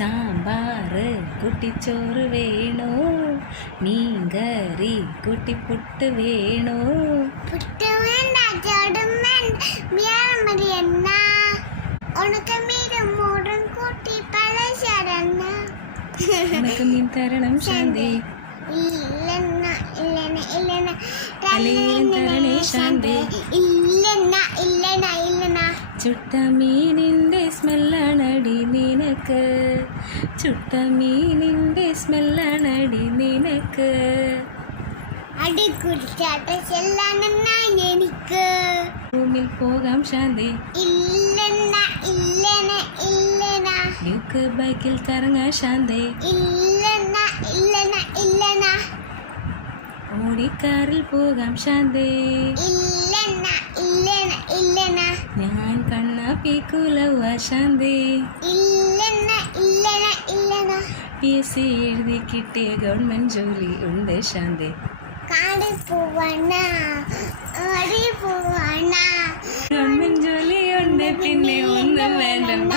സാമ്പാറ് കുട്ടിച്ചോറ് വേണോ, മീൻകറി കുട്ടിപ്പുട്ട് വേണോ? പുട്ട് വേണ്ട, ചോറും വേണ്ട, ബിരിയാണി മതി എന്നാ. ഉണക്കമീനും മോരും കൂട്ടി പലചരണ്ണ. ഉണക്കമീൻ തരണം ശാന്തി, ഇല്ലെന്ന ഇല്ലെന്ന ഇല്ലെന്ന തലേനും തരണേ ശാന്തി. ഇല്ലെന്ന ഇല്ലെന്ന ഇല്ലെന്ന. ചുട്ട മീനിൻ്റെ സ്മെല്ലാണടി നിനക്ക്, ചുട്ട മീനിൻ്റെ സ്മെല്ലാണടി നിനക്ക്. അടി കുടിച്ചാട്ട ചെല്ലാനെന്നാ എനിക്ക്. റൂമിൽ പോകാം ശാന്തി, ഇല്ലെന്ന ഇല്ലെന്ന ഇല്ലെന്ന. യുക്ക് ബൈക്കിൽ കറങ്ങാം ശാന്തി, ഇല്ലെന്ന ഇല്ലെന്ന ഇല്ലെന്ന. ഓടിക്കാറിൽ പോകാം ശാന്തി, ഇല്ലെന്ന ഇല്ലെന്ന ഇല്ലെന്ന. ഞാൻ കണ്ണാപ്പിക്കുലവ ശാന്തി. ഇല്ലെന്ന ഇല്ലെന്ന ഇല്ലെന്ന. PSC എഴുതി കിട്ടിയ ഗവൺമെന്റ് ജോലി ഉണ്ട് ശാന്തി. കാടി പോവണ ആടി പോവണ. ഗവൺമെന്റ് ജോലി ഉണ്ട്, പിന്നെ ഒന്നും വേണ്ട.